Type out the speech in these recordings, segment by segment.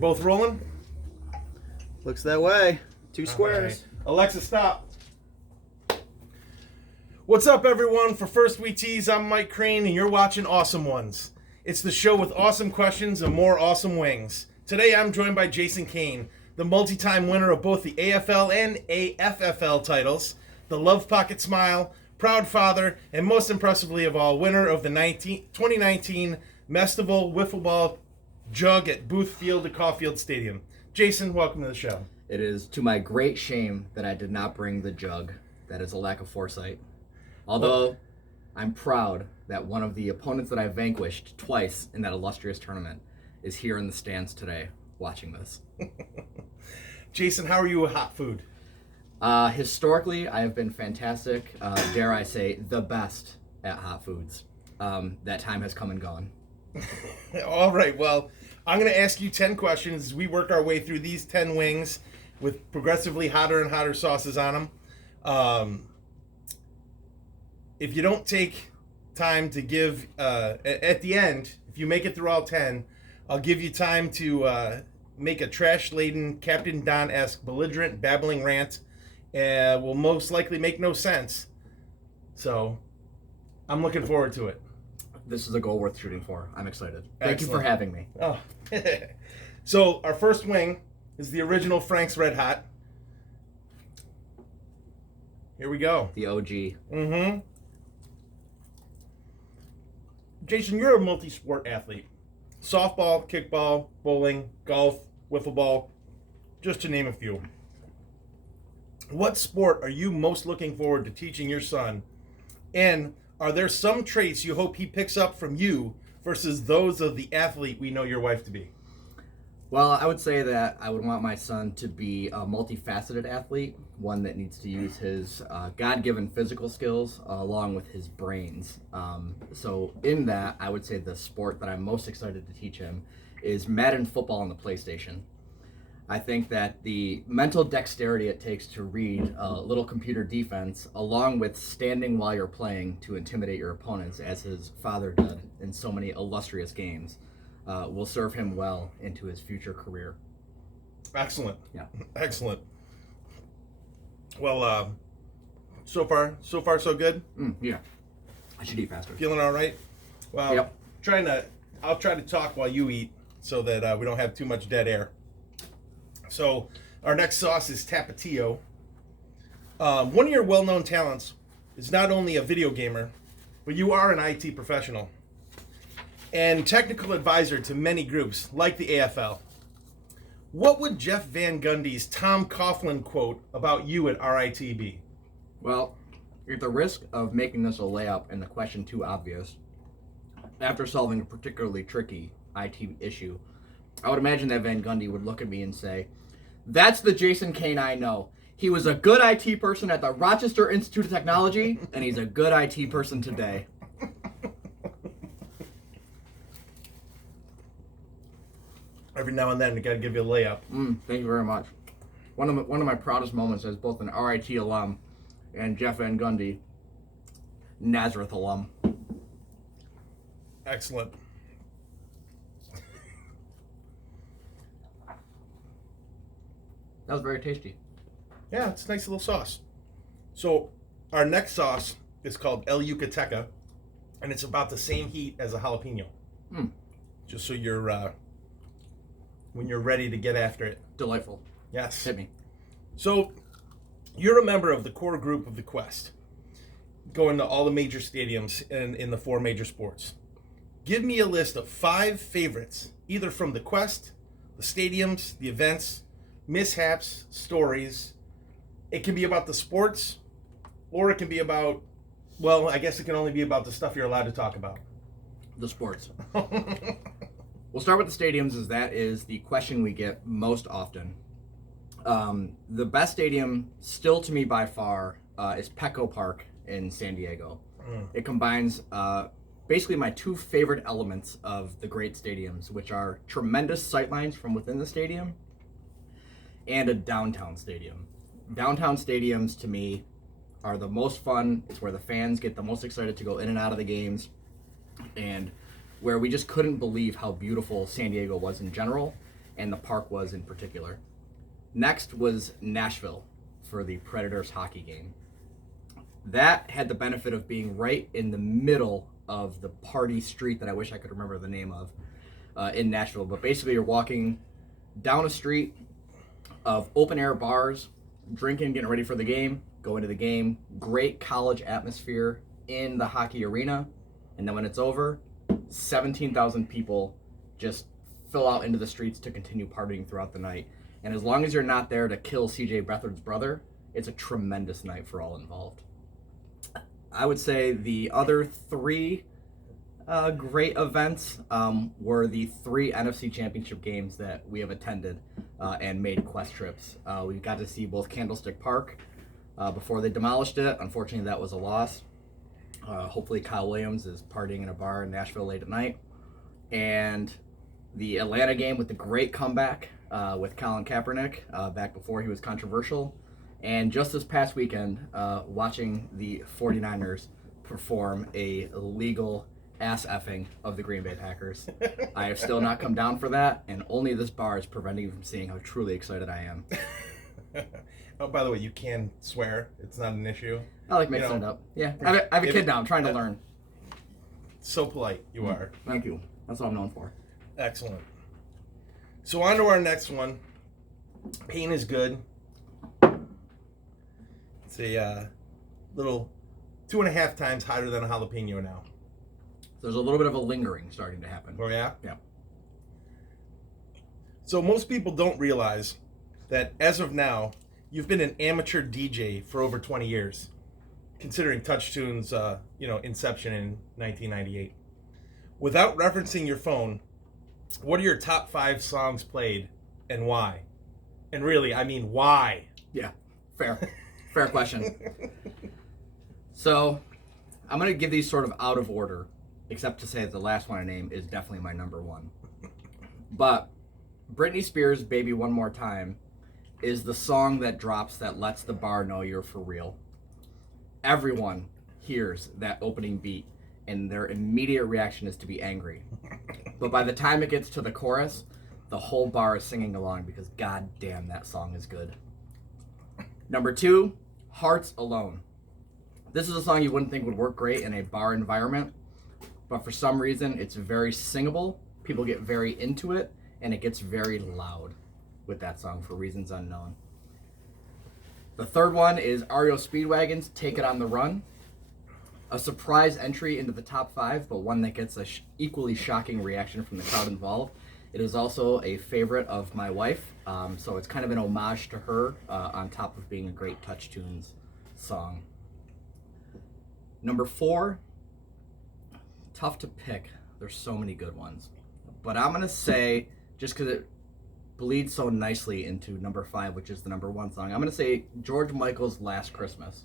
both rolling? Looks that way. 2 squares. Right. Alexa, stop. What's up, everyone? For First We Tease, I'm Mike Caine, and you're watching Awesome Ones. It's the show with awesome questions and more awesome wings. Today, I'm joined by Jason Caine, the multi-time winner of both the AFL and AFFL titles, the Love Pocket Smile, proud father, and most impressively of all, winner of the 2019 Mestival Wiffle Ball Jug at Booth Field at Caulfield Stadium. Jason, welcome to the show. It is to my great shame that I did not bring the jug. That is a lack of foresight. Although, I'm proud that one of the opponents that I vanquished twice in that illustrious tournament is here in the stands today watching this. Jason, how are you with hot food? Historically, I have been fantastic. Dare I say, the best at hot foods. That time has come and gone. All right, well, I'm going to ask you 10 questions as we work our way through these 10 wings with progressively hotter and hotter sauces on them. If you don't take time to give, at the end, if you make it through all 10, I'll give you time to make a trash-laden, Captain Don-esque, belligerent, babbling rant. Will most likely make no sense. So, I'm looking forward to it. This is a goal worth shooting for. I'm excited. Thank you for having me. Oh. So, our first wing is the original Frank's Red Hot. Here we go. The OG. Mm-hmm. Jason, you're a multi-sport athlete. Softball, kickball, bowling, golf, wiffle ball, just to name a few. What sport are you most looking forward to teaching your son? And are there some traits you hope he picks up from you versus those of the athlete we know your wife to be? Well, I would say that I would want my son to be a multifaceted athlete, one that needs to use his God-given physical skills along with his brains. So in that, I would say the sport that I'm most excited to teach him is Madden football on the PlayStation. I think that the mental dexterity it takes to read a little computer defense, along with standing while you're playing to intimidate your opponents, as his father did in so many illustrious games, will serve him well into his future career. Excellent. Yeah. Excellent. Well, so far so good? Yeah. I should eat faster. Feeling all right? Well, Yep. I'll try to talk while you eat so that we don't have too much dead air. So, our next sauce is Tapatio. One of your well-known talents is not only a video gamer, but you are an IT professional and technical advisor to many groups like the AFL. What would Jeff Van Gundy's Tom Coughlin quote about you at RIT be? Well, at the risk of making this a layup and the question too obvious, after solving a particularly tricky IT issue, I would imagine that Van Gundy would look at me and say, "That's the Jason Caine I know. He was a good IT person at the Rochester Institute of Technology, and he's a good IT person today." Every now and then, we got to give you a layup. Thank you very much. One of my proudest moments as both an RIT alum and Jeff Van Gundy, Nazareth alum. Excellent. That was very tasty. Yeah, it's a nice little sauce. So, our next sauce is called El Yucateca, and it's about the same heat as a jalapeno. Just so you're, when you're ready to get after it. Delightful. Yes. Hit me. So, you're a member of the core group of the Quest, going to all the major stadiums in the 4 major sports. Give me a list of 5 favorites, either from the Quest, the stadiums, the events, mishaps, stories. It can be about the sports, or it can be about, well, I guess it can only be about the stuff you're allowed to talk about. The sports. We'll start with the stadiums, as that is the question we get most often. The best stadium, still to me by far, is Petco Park in San Diego. It combines basically my 2 favorite elements of the great stadiums, which are tremendous sightlines from within the stadium and a downtown stadium. Downtown stadiums, to me, are the most fun. It's where the fans get the most excited to go in and out of the games, and where we just couldn't believe how beautiful San Diego was in general, and the park was in particular. Next was Nashville for the Predators hockey game. That had the benefit of being right in the middle of the party street that I wish I could remember the name of in Nashville. But basically, you're walking down a street of open air bars, drinking, getting ready for the game, going to the game. Great college atmosphere in the hockey arena. And then when it's over, 17,000 people just fill out into the streets to continue partying throughout the night. And as long as you're not there to kill CJ Beathard's brother, it's a tremendous night for all involved. I would say the other three great events were the 3 NFC Championship games that we have attended and made quest trips. We got to see both Candlestick Park before they demolished it. Unfortunately, that was a loss. Hopefully Kyle Williams is partying in a bar in Nashville late at night. And the Atlanta game with the great comeback with Colin Kaepernick back before he was controversial. And just this past weekend, watching the 49ers perform a legal ass effing of the Green Bay Packers. I have still not come down for that, and only this bar is preventing me from seeing how truly excited I am. Oh, by the way, you can swear. It's not an issue. I like mixing it up. Yeah, I have a kid now. I'm trying to learn. So polite you are. Thank you. That's what I'm known for. Excellent. So on to our next one. Pain is good. It's a little 2.5 times hotter than a jalapeno now. There's a little bit of a lingering starting to happen. Oh, yeah? Yeah. So most people don't realize that as of now, you've been an amateur DJ for over 20 years, considering Touch Tunes, inception in 1998. Without referencing your phone, what are your top 5 songs played and why? And really, I mean, why? Yeah, fair question. So, I'm going to give these sort of out of order, except to say that the last one I named is definitely my number one. But Britney Spears' Baby One More Time is the song that drops that lets the bar know you're for real. Everyone hears that opening beat, and their immediate reaction is to be angry. But by the time it gets to the chorus, the whole bar is singing along because god damn that song is good. Number 2, Hearts Alone. This is a song you wouldn't think would work great in a bar environment, but for some reason it's very singable, people get very into it, and it gets very loud with that song for reasons unknown. The third one is REO Speedwagon's Take It on the Run. A surprise entry into the top 5, but one that gets a equally shocking reaction from the crowd involved. It is also a favorite of my wife, so it's kind of an homage to her on top of being a great Touch Tunes song. Number 4, tough to pick. There's so many good ones. But I'm going to say, just because it bleeds so nicely into number 5, which is the number 1 song, I'm going to say George Michael's Last Christmas.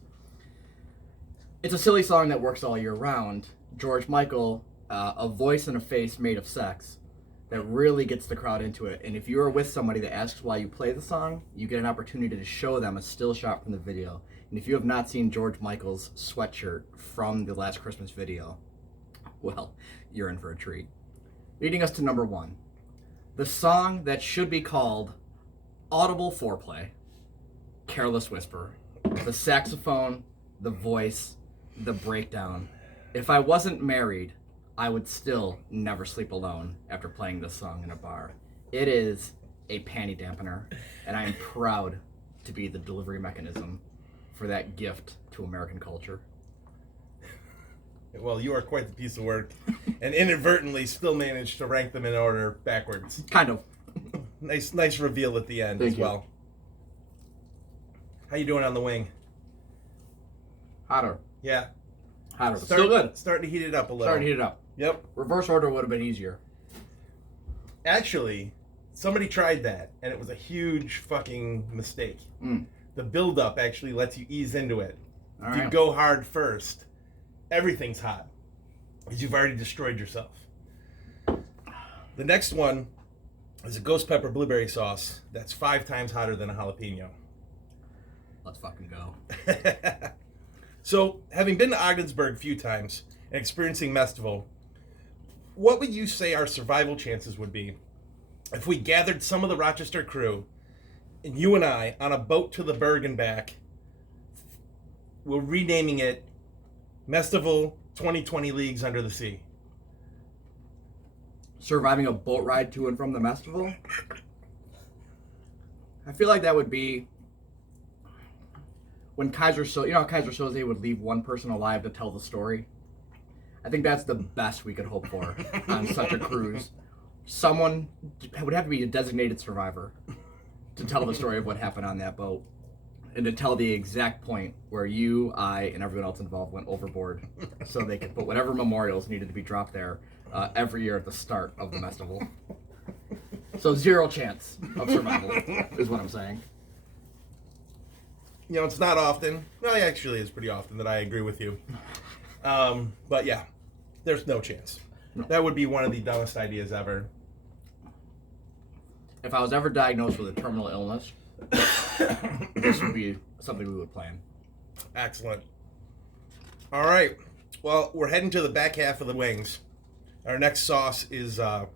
It's a silly song that works all year round. George Michael, a voice and a face made of sex, that really gets the crowd into it. And if you are with somebody that asks why you play the song, you get an opportunity to show them a still shot from the video. And if you have not seen George Michael's sweatshirt from the Last Christmas video, well, you're in for a treat. Leading us to number 1. The song that should be called Audible Foreplay, Careless Whisper. The saxophone, the voice, the breakdown. If I wasn't married, I would still never sleep alone after playing this song in a bar. It is a panty dampener, and I am proud to be the delivery mechanism for that gift to American culture. Well, you are quite the piece of work, and inadvertently still managed to rank them in order backwards. Kind of. Nice reveal at the end. Thank as you. well. How you doing on the wing? Hotter. Yeah. Hotter. Still good. Starting to heat it up a little. Starting to heat it up. Yep. Reverse order would have been easier. Actually, somebody tried that, and it was a huge fucking mistake. The build-up actually lets you ease into it. All If you right. go hard first, everything's hot, because you've already destroyed yourself. The next one is a ghost pepper blueberry sauce that's 5 times hotter than a jalapeno. Let's fucking go. So, having been to Ogdensburg a few times and experiencing Mestival, what would you say our survival chances would be if we gathered some of the Rochester crew, and you and I, on a boat to the Bergen back, we're renaming it Mestival 2020 Leagues Under the Sea. Surviving a boat ride to and from the Mestival? I feel like that would be when Kaiser Soze would leave one person alive to tell the story. I think that's the best we could hope for on such a cruise. Someone would have to be a designated survivor to tell the story of what happened on that boat and to tell the exact point where you, I, and everyone else involved went overboard so they could put whatever memorials needed to be dropped there every year at the start of the festival. So 0 chance of survival is what I'm saying. You know, it's not often. Well, it actually is pretty often that I agree with you. But yeah, there's no chance. No. That would be one of the dumbest ideas ever. If I was ever diagnosed with a terminal illness, this would be something we would plan. Excellent. All right. Well, we're heading to the back half of the wings. Our next sauce is a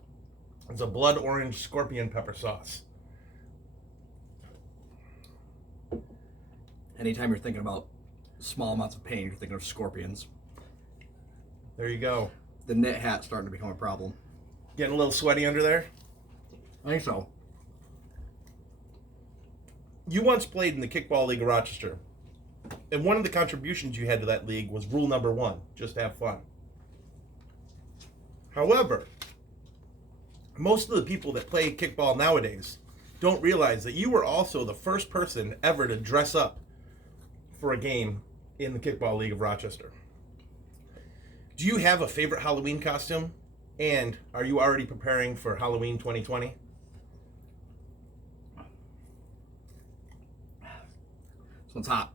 blood orange scorpion pepper sauce. Anytime you're thinking about small amounts of pain, you're thinking of scorpions. There you go. The knit hat's starting to become a problem. Getting a little sweaty under there? I think so. You once played in the Kickball League of Rochester. And one of the contributions you had to that league was rule number 1, just have fun. However, most of the people that play kickball nowadays don't realize that you were also the first person ever to dress up for a game in the Kickball League of Rochester. Do you have a favorite Halloween costume? And are you already preparing for Halloween 2020? This one's hot.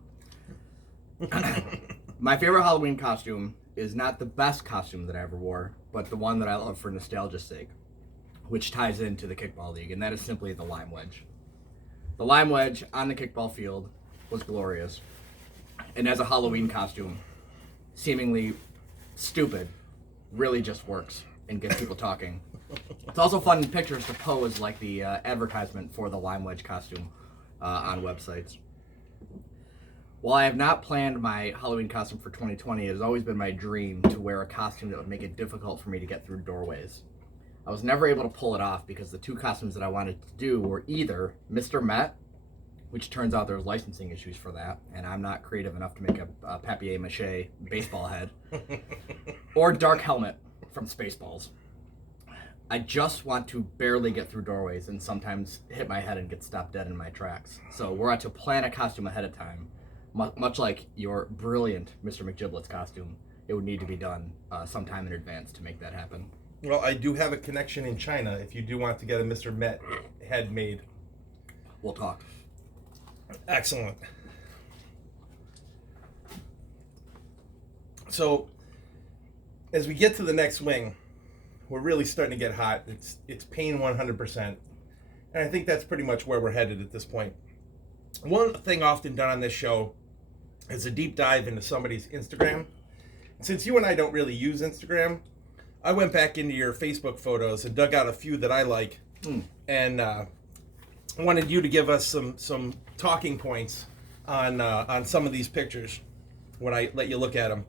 My favorite Halloween costume is not the best costume that I ever wore, but the one that I love for nostalgia's sake, which ties into the Kickball League, and that is simply the lime wedge. The lime wedge on the kickball field was glorious. And as a Halloween costume, seemingly stupid, really just works and gets people talking. It's also fun in pictures to pose like the advertisement for the lime wedge costume on websites. While I have not planned my Halloween costume for 2020, it has always been my dream to wear a costume that would make it difficult for me to get through doorways. I was never able to pull it off because the 2 costumes that I wanted to do were either Mr. Met, which turns out there's licensing issues for that, and I'm not creative enough to make a papier-mâché baseball head, or Dark Helmet from Spaceballs. I just want to barely get through doorways and sometimes hit my head and get stopped dead in my tracks. So we're going to plan a costume ahead of time, much like your brilliant Mr. McGiblet's costume. It would need to be done sometime in advance to make that happen. Well, I do have a connection in China if you do want to get a Mr. Met head made. We'll talk. Excellent. So, as we get to the next wing, we're really starting to get hot. It's pain 100%. And I think that's pretty much where we're headed at this point. One thing often done on this show is a deep dive into somebody's Instagram. Since you and I don't really use Instagram, I went back into your Facebook photos and dug out a few that I like, and wanted you to give us some talking points on some of these pictures when I let you look at them.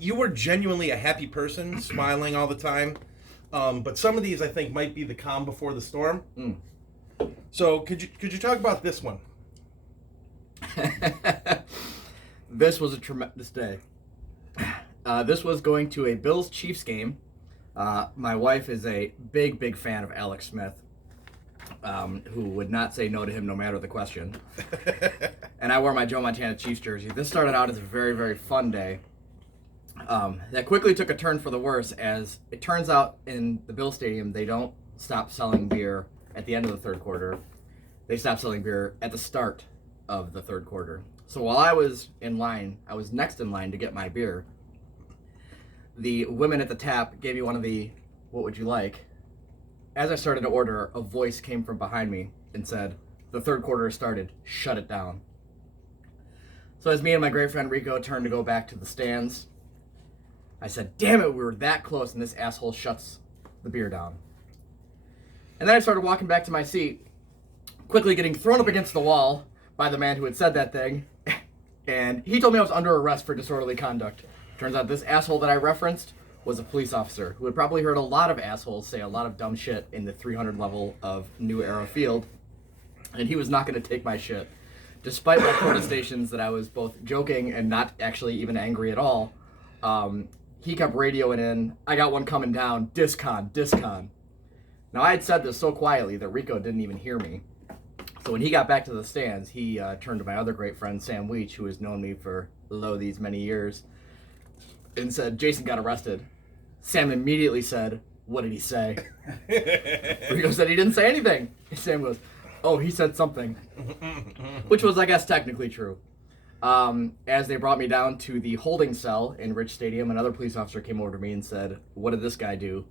You were genuinely a happy person, smiling all the time, but some of these I think might be the calm before the storm. So could you talk about this one? This was a tremendous day. This was going to a Bills-Chiefs game. My wife is a big fan of Alex Smith, who would not say no to him no matter the question. And I wore my Joe Montana Chiefs jersey. This started out as a very fun day. That quickly took a turn for the worse, as it turns out in the Bill Stadium, they don't stop selling beer at the end of the third quarter. They stop selling beer at the start of the third quarter. So while I was in line, I was next in line to get my beer. The women at the tap gave me one of the, "What would you like?" As I started to order, a voice came from behind me and said, "The third quarter has started, shut it down." So as me and my great friend Rico turned to go back to the stands, I said, "Damn it, we were that close and this asshole shuts the beer down." And then I started walking back to my seat, quickly getting thrown up against the wall by the man who had said that thing. And he told me I was under arrest for disorderly conduct. Turns out this asshole that I referenced was a police officer who had probably heard a lot of assholes say a lot of dumb shit in the 300 level of New Era Field. And he was not going to take my shit. Despite my protestations that I was both joking and not actually even angry at all, he kept radioing in, "I got one coming down, discon, discon." Now, I had said this so quietly that Rico didn't even hear me. So when he got back to the stands, he turned to my other great friend, Sam Weech, who has known me for, these many years, and said, "Jason got arrested." Sam immediately said, "What did he say?" Rico said he didn't say anything. Sam goes, "Oh, he said something," which was, I guess, technically true. As they brought me down to the holding cell in Rich Stadium, another police officer came over to me and said, "What did this guy do?"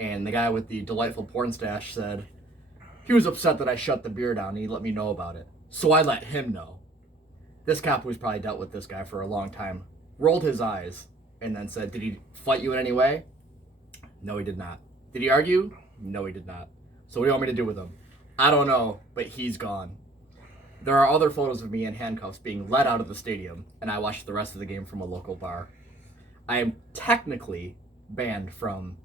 And the guy with the delightful porn stash said, "He was upset that I shut the beer down and he let me know about it. So I let him know." This cop, who's probably dealt with this guy for a long time, rolled his eyes and then said, "Did he fight you in any way?" "No, he did not." "Did he argue?" "No, he did not." "So what do you want me to do with him?" "I don't know, but he's gone." There are other photos of me in handcuffs being led out of the stadium, and I watched the rest of the game from a local bar. I am technically banned from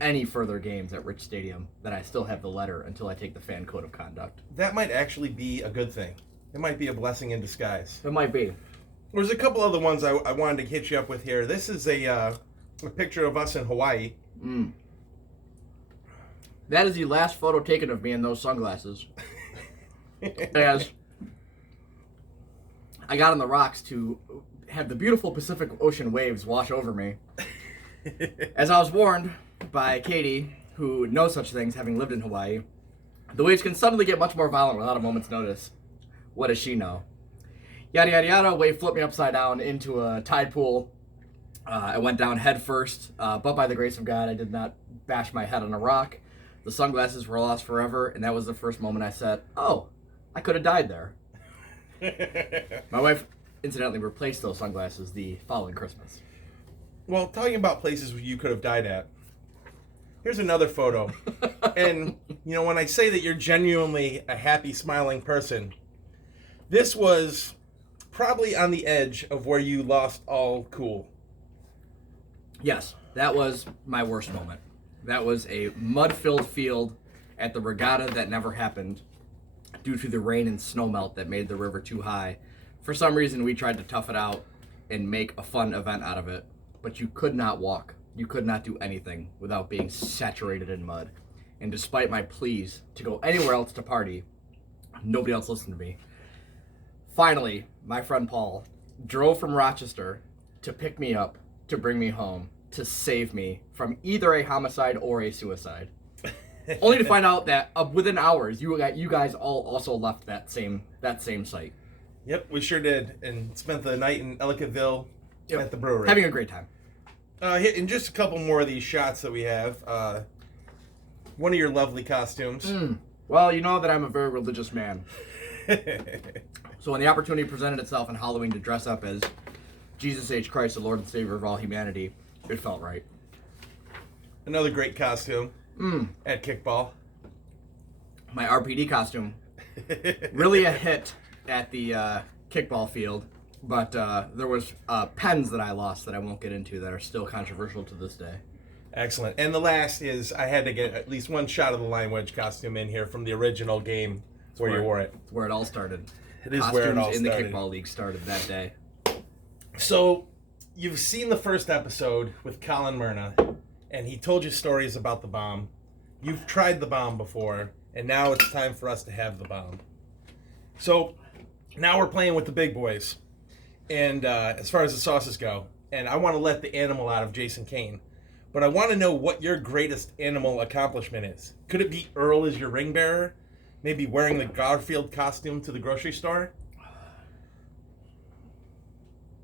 any further games at Rich Stadium, that I still have the letter until I take the fan code of conduct. That might actually be a good thing. It might be a blessing in disguise. It might be. There's a couple other ones I wanted to hit you up with here. This is a picture of us in Hawaii. That is the last photo taken of me in those sunglasses. As I got on the rocks to have the beautiful Pacific Ocean waves wash over me. As I was warned by Katie, who knows such things, having lived in Hawaii, the waves can suddenly get much more violent without a moment's notice. What does she know? Yada yada yada, wave flipped me upside down into a tide pool. I went down head first, but by the grace of God, I did not bash my head on a rock. The sunglasses were lost forever, and that was the first moment I said, "Oh, I could have died there." My wife, incidentally, replaced those sunglasses the following Christmas. Well, talking about places you could have died at, here's another photo. And, when I say that you're genuinely a happy, smiling person, this was probably on the edge of where you lost all cool. Yes, that was my worst moment. That was a mud-filled field at the regatta that never happened due to the rain and snowmelt that made the river too high. For some reason, we tried to tough it out and make a fun event out of it, but you could not walk. You could not do anything without being saturated in mud. And despite my pleas to go anywhere else to party, nobody else listened to me. Finally, my friend Paul drove from Rochester to pick me up, to bring me home, to save me from either a homicide or a suicide. Only to find out that within hours, you guys all also left that same site. Yep, we sure did, and spent the night in Ellicottville at the brewery. Having a great time. And just a couple more of these shots that we have. One of your lovely costumes. Well, you know that I'm a very religious man. So when the opportunity presented itself on Halloween to dress up as Jesus H. Christ, the Lord and Savior of all humanity, it felt right. Another great costume at kickball. My RPD costume. Really a hit at the kickball field, but there was pens that I lost that I won't get into that are still controversial to this day. Excellent. And the last is I had to get at least one shot of the line wedge costume in here from the original game where you wore it. It's where it all started. It is Costumes where it all in started. the kickball league started that day. So you've seen the first episode with Colin Myrna, and he told you stories about the bomb. You've tried the bomb before, and now it's time for us to have the bomb. So now we're playing with the big boys, and as far as the sauces go, and I want to let the animal out of Jason Caine, but I want to know what your greatest animal accomplishment is. Could it be Earl as your ring bearer? Maybe wearing the Garfield costume to the grocery store?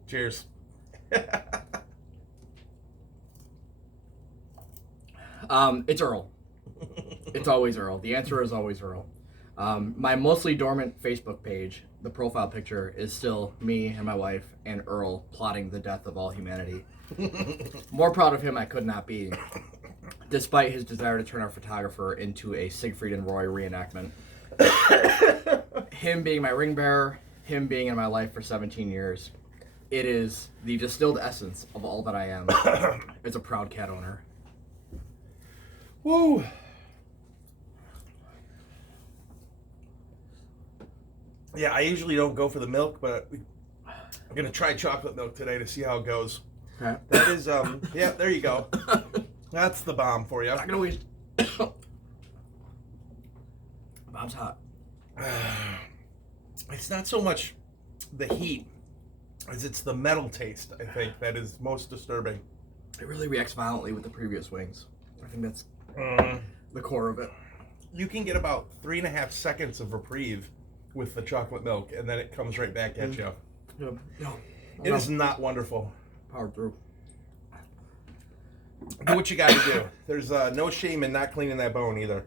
Cheers. It's Earl. It's always Earl. The answer is always Earl. My mostly dormant Facebook page, the profile picture is still me and my wife and Earl plotting the death of all humanity. More proud of him I could not be. despite his desire to turn our photographer into a Siegfried and Roy reenactment. Him being my ring bearer, him being in my life for 17 years, it is the distilled essence of all that I am as a proud cat owner. Woo! Yeah, I usually don't go for the milk, but I'm gonna try chocolate milk today to see how it goes. Okay. That is, yeah, there you go. That's the bomb for you. I can always. Bomb's hot. It's not so much the heat as it's the metal taste, I think, that is most disturbing. It really reacts violently with the previous wings. I think that's the core of it. You can get about 3.5 seconds of reprieve with the chocolate milk, and then it comes right back at you. No. It is not wonderful. Power through. Do what you got to do. There's no shame in not cleaning that bone either.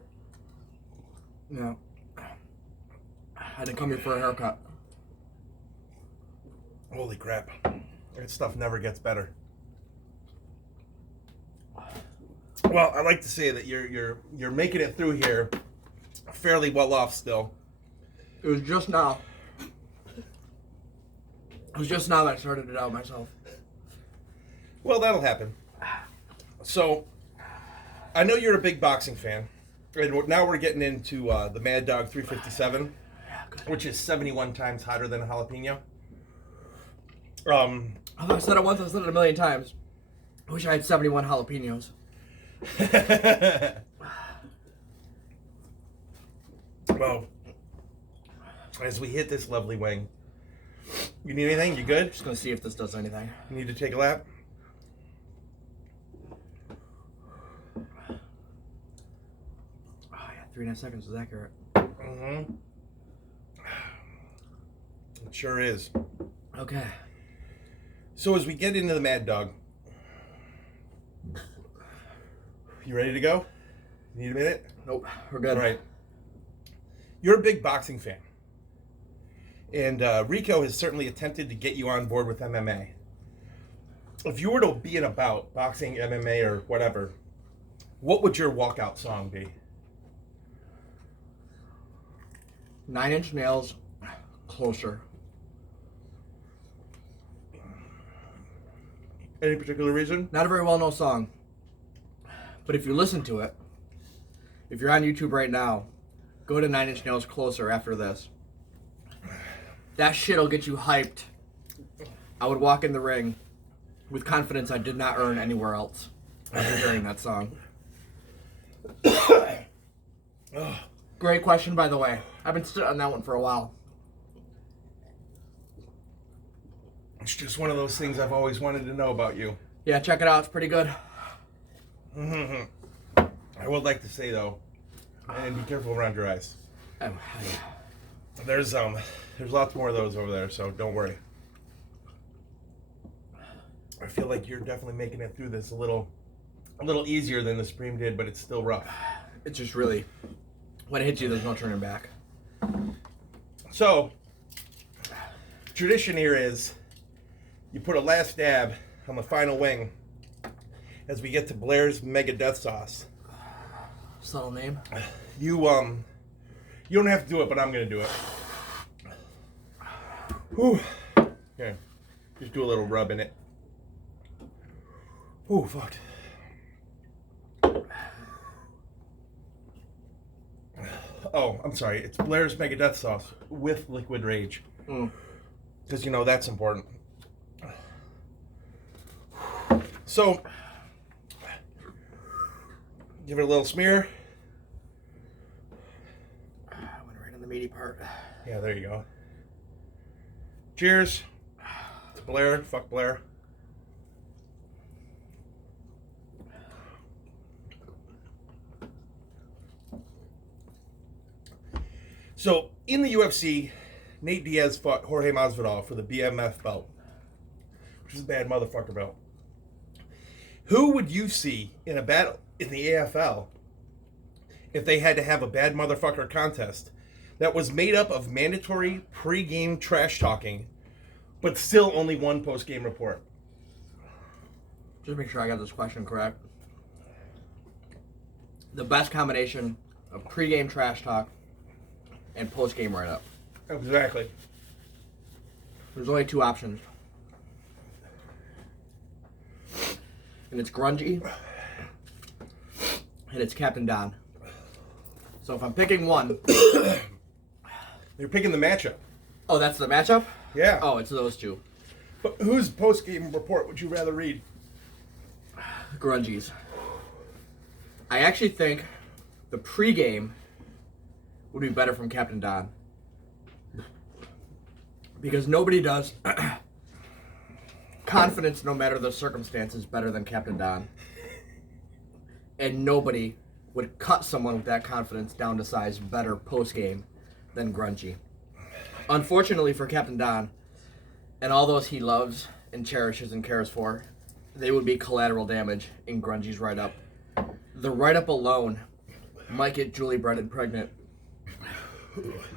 No. I didn't come here for a haircut. Holy crap! That stuff never gets better. Well, I like to say that you're making it through here fairly well off still. It was just now. That I started it out myself. Well, that'll happen. So, I know you're a big boxing fan, and now we're getting into the Mad Dog 357, which is 71 times hotter than a jalapeno. I said it once, I said it a million times. I wish I had 71 jalapenos. Well, as we hit this lovely wing, you need anything? You good? Just gonna see if this does anything. You need to take a lap? Oh yeah, 3.5 seconds was accurate. Mm-hmm. It sure is. Okay. So as we get into the Mad Dog, you ready to go? Need a minute? Nope, we're good. All right. You're a big boxing fan. And Rico has certainly attempted to get you on board with MMA. If you were to be in a bout, boxing, MMA, or whatever, what would your walkout song be? 9 Inch Nails, Closer. Any particular reason? Not a very well-known song. But if you listen to it, if you're on YouTube right now, go to 9 Inch Nails Closer after this. That shit'll get you hyped. I would walk in the ring with confidence I did not earn anywhere else after hearing that song. Great question, by the way. I've been sitting on that one for a while. It's just one of those things I've always wanted to know about you. Yeah, check it out. It's pretty good. Mm-hmm. I would like to say, though, and be careful around your eyes. There's lots more of those over there, so don't worry. I feel like you're definitely making it through this a little easier than the Supreme did, but it's still rough. It's just really, when it hits you, there's no turning back. So, tradition here is you put a last dab on the final wing as we get to Blair's Mega Death Sauce. Subtle name. You don't have to do it, but I'm gonna do it. Whew. Here, just do a little rub in it. Ooh, fuck. Oh, I'm sorry. It's Blair's Mega Death Sauce with Liquid Rage. Because, you know, that's important. So, give it a little smear. I went right on the meaty part. Yeah, there you go. Cheers to Blair. Fuck Blair. So, in the UFC, Nate Diaz fought Jorge Masvidal for the BMF belt, which is a bad motherfucker belt. Who would you see in a battle in the AFL if they had to have a bad motherfucker contest that was made up of mandatory pre-game trash talking, but still only one post-game report? Just make sure I got this question correct. the best combination of pregame trash talk and postgame write-up. Exactly. There's only two options. And it's Grungy, and it's Captain Don. So if I'm picking one... You're picking the matchup. Oh, that's the matchup? Yeah. Oh, it's those two. But whose post-game report would you rather read? Grungy's. I actually think the pregame would be better from Captain Don. Because nobody does confidence, no matter the circumstances, better than Captain Don. And nobody would cut someone with that confidence down to size better post-game than Grungy. Unfortunately for Captain Don, and all those he loves and cherishes and cares for, they would be collateral damage in Grungy's write-up. The write-up alone might get Julie Brennan pregnant,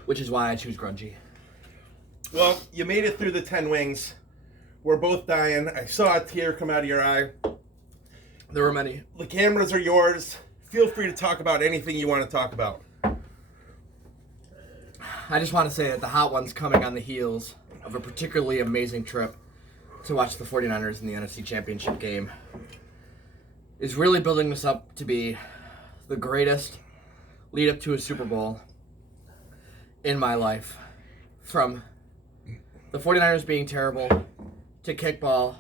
which is why I choose Grungy. Well, you made it through the 10 wings. We're both dying. I saw a tear come out of your eye. There were many. The cameras are yours. Feel free to talk about anything you want to talk about. I just want to say that the Hot Ones coming on the heels of a particularly amazing trip to watch the 49ers in the NFC Championship game is really building this up to be the greatest lead up to a Super Bowl in my life. From the 49ers being terrible, to kickball,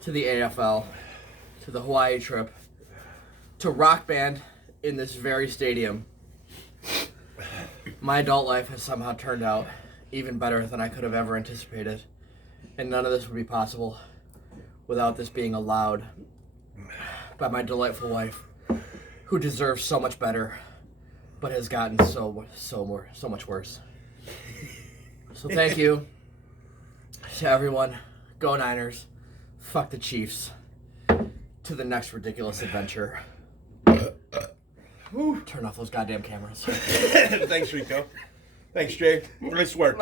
to the AFL, to the Hawaii trip, to Rock Band in this very stadium. My adult life has somehow turned out even better than I could have ever anticipated. And none of this would be possible without this being allowed by my delightful wife, who deserves so much better, but has gotten so much worse. So thank you to everyone. Go Niners. Fuck the Chiefs. To the next ridiculous adventure. Turn off those goddamn cameras. Thanks, Rico. Thanks, Jay. Nice work.